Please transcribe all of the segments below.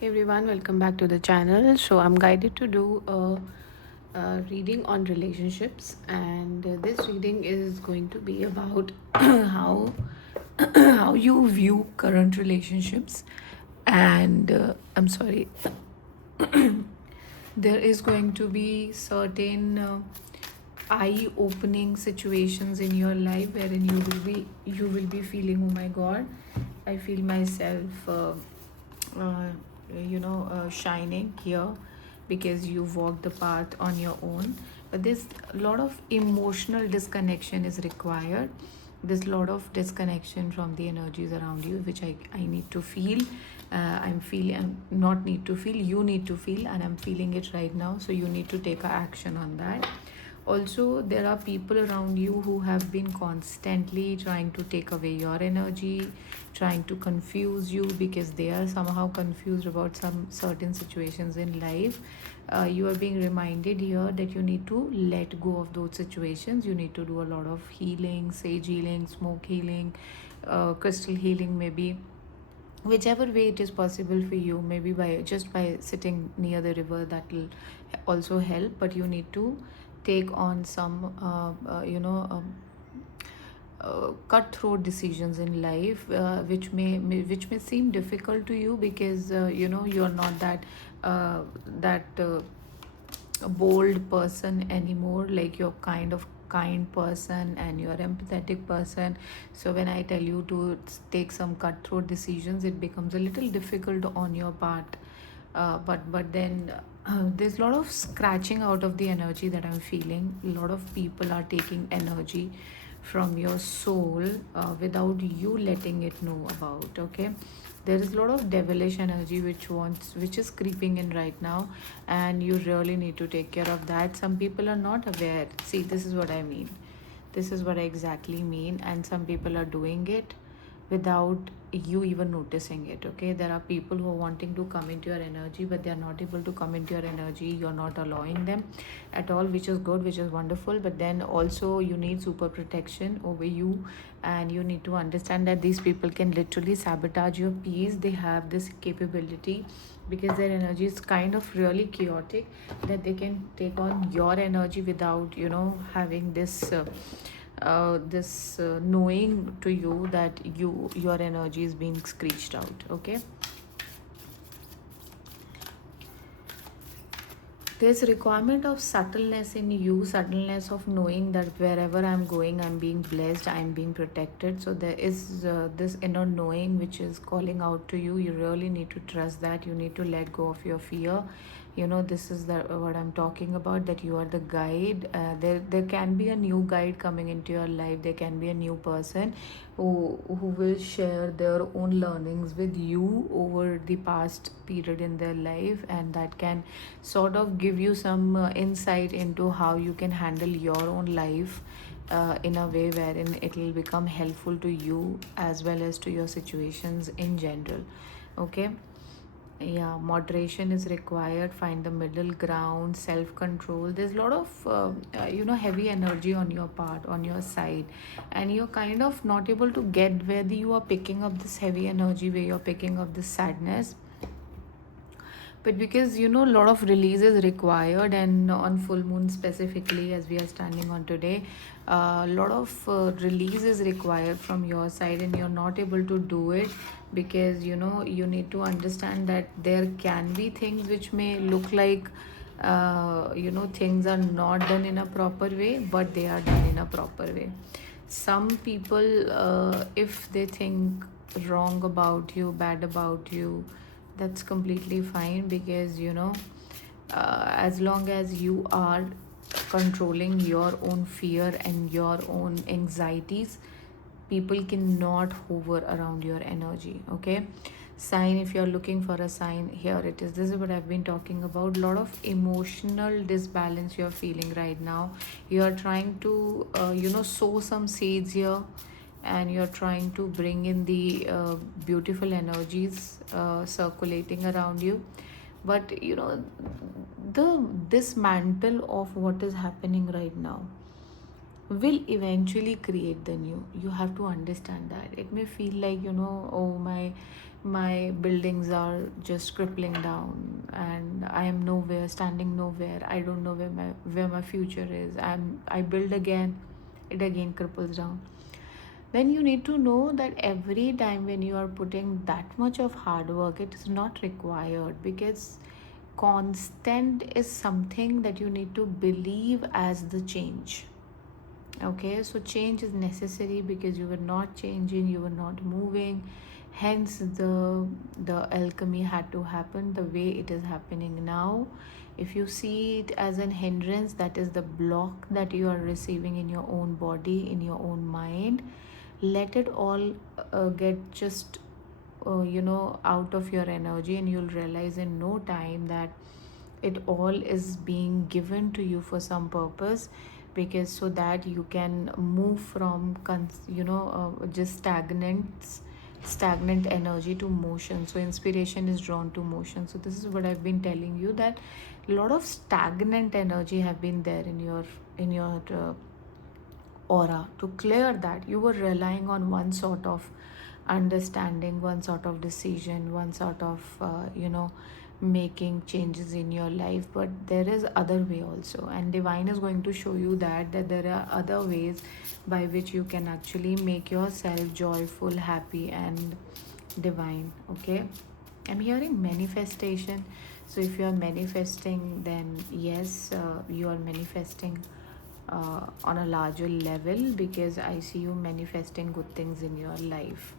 Hey everyone, welcome back to the channel. So I'm guided to do a reading on relationships, and this reading is going to be about how how you view current relationships. And I'm sorry, there is going to be certain eye-opening situations in your life wherein you will be feeling, oh my God, I feel myself. Uh, shining here because you walk the path on your own, but there's a lot of emotional disconnection is required. There's a lot of disconnection from the energies around you, which I need to feel. I'm not need to feel, you need to feel, and I'm feeling it right now, so you need to take a action on that. Also, there are people around you who have been constantly trying to take away your energy, trying to confuse you because they are somehow confused about some certain situations in life. You are being reminded here that you need to let go of those situations. You need to do a lot of healing, sage healing, smoke healing, crystal healing, maybe whichever way it is possible for you, maybe by just by sitting near the river, that will also help. But you need to take on some cutthroat decisions in life, which may seem difficult to you because you're not that a bold person anymore, like you're kind of kind person and you're empathetic person. So when I tell you to take some cutthroat decisions, it becomes a little difficult on your part. But then there's a lot of scratching out of the energy that I'm feeling. A lot of people are taking energy from your soul without you letting it know about. Okay, there is a lot of devilish energy which is creeping in right now, and you really need to take care of that. Some people are not aware. See, this is what I mean. This is what I exactly mean, and some people are doing it without you even noticing it. Okay, there are people who are wanting to come into your energy, but they are not able to come into your energy. You're not allowing them at all, which is good, which is wonderful. But then also you need super protection over you, and you need to understand that these people can literally sabotage your peace. They have this capability because their energy is kind of really chaotic, that they can take on your energy without having this knowing to you that your energy is being screeched out. Okay, there's a requirement of subtleness in you, subtleness of knowing that wherever I'm going, I'm being blessed, I'm being protected. So there is this inner knowing which is calling out to you. You really need to trust that. You need to let go of your fear. This is the what I'm talking about, that you are the guide. There can be a new guide coming into your life. There can be a new person who will share their own learnings with you over the past period in their life, and that can sort of give you some insight into how you can handle your own life in a way wherein it will become helpful to you as well as to your situations in general. Okay, yeah, moderation is required. Find the middle ground, self control. There's a lot of heavy energy on your part, on your side, and you're kind of not able to get whether you are picking up this heavy energy, where you're picking up this sadness. But because a lot of release is required, and on full moon specifically, as we are standing on today, a lot of release is required from your side, and you're not able to do it because you need to understand that there can be things which may look like things are not done in a proper way, but they are done in a proper way. Some people, if they think wrong about you, bad about you, that's completely fine because as long as you are controlling your own fear and your own anxieties, people cannot hover around your energy. Okay, sign, if you're looking for a sign, here it is. This is what I've been talking about. A lot of emotional disbalance you're feeling right now. You're trying to sow some seeds here, and you're trying to bring in the beautiful energies circulating around you. But the this mantle of what is happening right now, will eventually create the new. You have to understand that. It may feel like, oh, my buildings are just crippling down and I am nowhere, standing nowhere. I don't know where my future is. I build again, it again cripples down. Then you need to know that every time when you are putting that much of hard work, it is not required, because constant is something that you need to believe as the change. Okay, so change is necessary because you were not changing, you were not moving, hence the alchemy had to happen the way it is happening now. If you see it as an hindrance, that is the block that you are receiving in your own body, in your own mind, let it all get just out of your energy, and you'll realize in no time that it all is being given to you for some purpose, because so that you can move from just stagnant energy to motion. So inspiration is drawn to motion. So this is what I've been telling you, that a lot of stagnant energy have been there in your aura. To clear that, you were relying on one sort of understanding, one sort of decision, one sort of making changes in your life. But there is other way also, and divine is going to show you that there are other ways by which you can actually make yourself joyful, happy, and divine. Okay, I'm hearing manifestation. So if you are manifesting, then yes, you are manifesting on a larger level, because I see you manifesting good things in your life.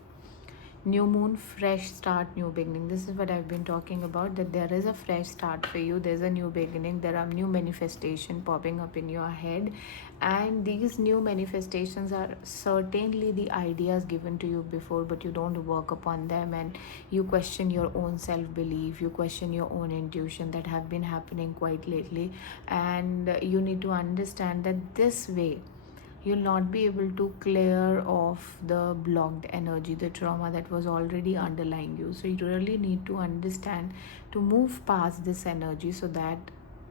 New moon, fresh start, new beginning. This is what I've been talking about, that there is a fresh start for you, there's a new beginning, there are new manifestation popping up in your head, and these new manifestations are certainly the ideas given to you before, but you don't work upon them, and you question your own self belief, you question your own intuition, that have been happening quite lately. And you need to understand that this way you'll not be able to clear off the blocked energy, the trauma that was already underlying you. So you really need to understand to move past this energy, so that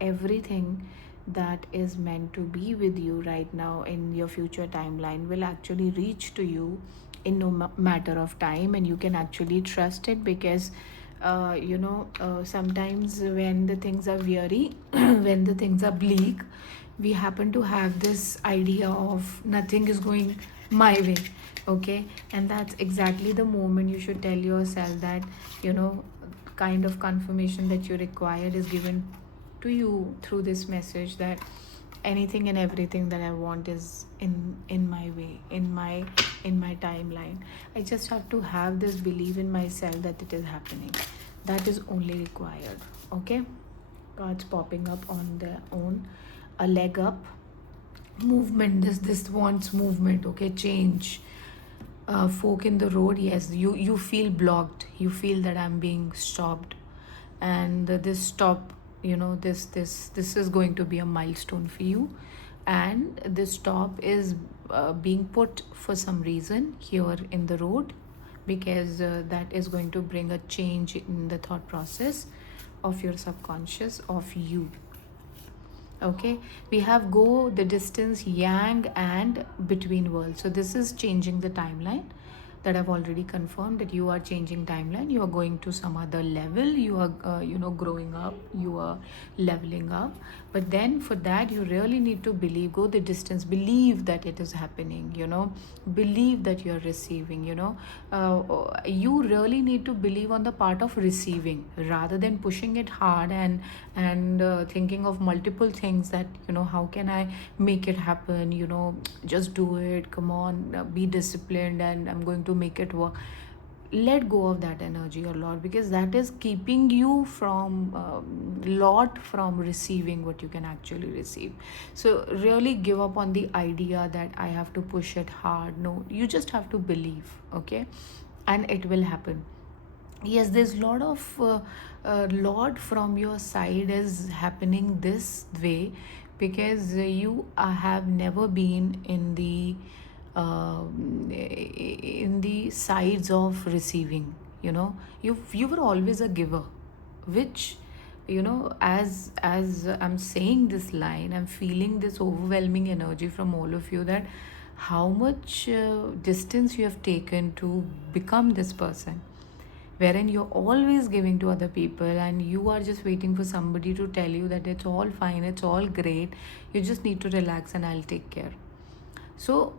everything that is meant to be with you right now in your future timeline will actually reach to you in no matter of time, and you can actually trust it. Because sometimes when the things are weary, when the things are bleak, we happen to have this idea of nothing is going my way. Okay, and that's exactly the moment you should tell yourself that you know kind of confirmation that you required is given to you through this message, that anything and everything that I want is in my way, in my timeline. I just have to have this belief in myself that it is happening. That is only required. Okay, cards popping up on their own. A leg up, movement. This wants movement. Okay, change. Fork in the road. Yes, you feel blocked, you feel that I'm being stopped, and this stop, this is going to be a milestone for you, and this stop is being put for some reason here in the road, because that is going to bring a change in the thought process of your subconscious, of you. Okay, we have go the distance, yang, and between worlds. So this is changing the timeline, that I've already confirmed, that you are changing timeline, you are going to some other level, you are growing up, you are leveling up. But then for that you really need to believe, go the distance, believe that it is happening, believe that you're receiving, you really need to believe on the part of receiving, rather than pushing it hard and thinking of multiple things, that how can I make it happen, just do it, come on, be disciplined, and I'm going to make it work. Let go of that energy a lot, because that is keeping you from lot from receiving what you can actually receive. So really give up on the idea that I have to push it hard. No, you just have to believe. Okay, and it will happen. Yes, there's lot from your side is happening this way, because you have never been in the sides of receiving. You were always a giver, which as I'm saying this line, I'm feeling this overwhelming energy from all of you, that how much distance you have taken to become this person, wherein you're always giving to other people and you are just waiting for somebody to tell you that it's all fine, it's all great, you just need to relax and I'll take care. So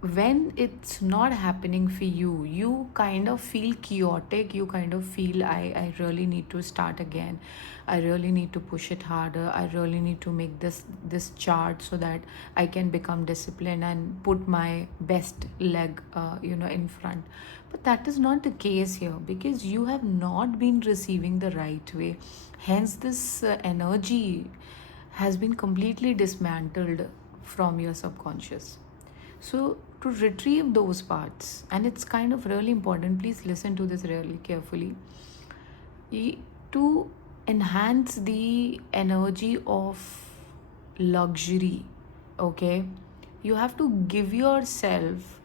when it's not happening for you, you kind of feel chaotic, you kind of feel, I really need to start again, I really need to push it harder, I really need to make this chart so that I can become disciplined and put my best leg in front. But that is not the case here, because you have not been receiving the right way. Hence this energy has been completely dismantled from your subconscious. So, to retrieve those parts, and it's kind of really important, please listen to this really carefully. To enhance the energy of luxury, okay, you have to give yourself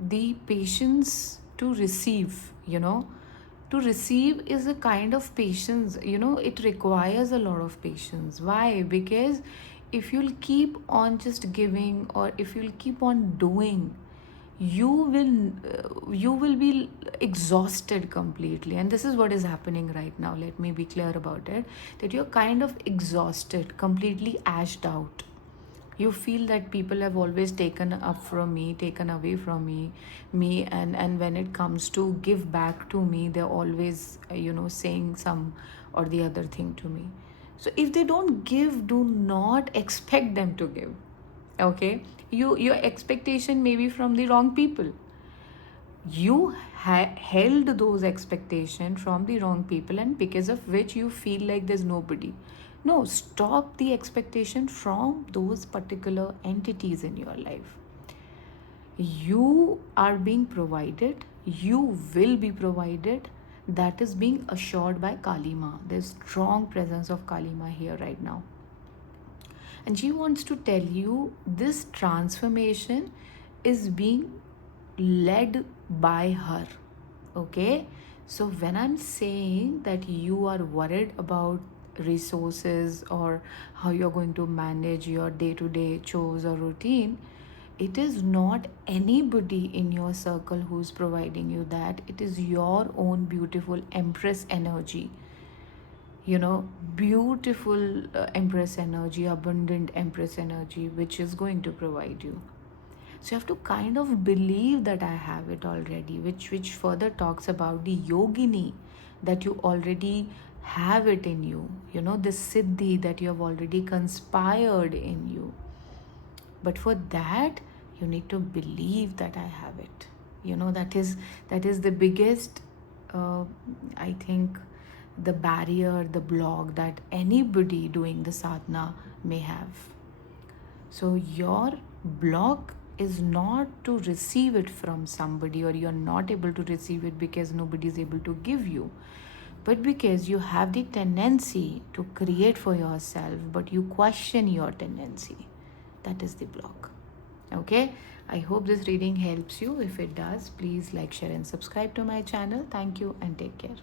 the patience to receive, to receive is a kind of patience, it requires a lot of patience. Why? Because if you'll keep on just giving, or if you'll keep on doing, you will be exhausted completely. And this is what is happening right now, let me be clear about it, that you're kind of exhausted, completely ashed out. You feel that people have always taken up from me, taken away from me, and when it comes to give back to me, they're always saying some or the other thing to me. So if they don't give, do not expect them to give. Okay, your expectation may be from the wrong people. You held those expectations from the wrong people, and because of which you feel like there's nobody. No, stop the expectation from those particular entities in your life. You are being provided, you will be provided. That is being assured by Kalima. There's strong presence of Kalima here right now, and she wants to tell you this transformation is being led by her. Okay, so when I'm saying that you are worried about resources or how you're going to manage your day-to-day chores or routine, it is not anybody in your circle who's providing you that. It is your own beautiful empress energy, beautiful empress energy, abundant empress energy, which is going to provide you. So you have to kind of believe that I have it already, which further talks about the yogini, that you already have it in you, the siddhi that you have already conspired in you. But for that, you need to believe that I have it. That is the biggest, uh, I think, the barrier, the block that anybody doing the sadhana may have. So your block is not to receive it from somebody, or you're not able to receive it because nobody is able to give you, but because you have the tendency to create for yourself, but you question your tendency. That is the block. Okay, I hope this reading helps you. If it does, please like, share, and subscribe to my channel. Thank you and take care.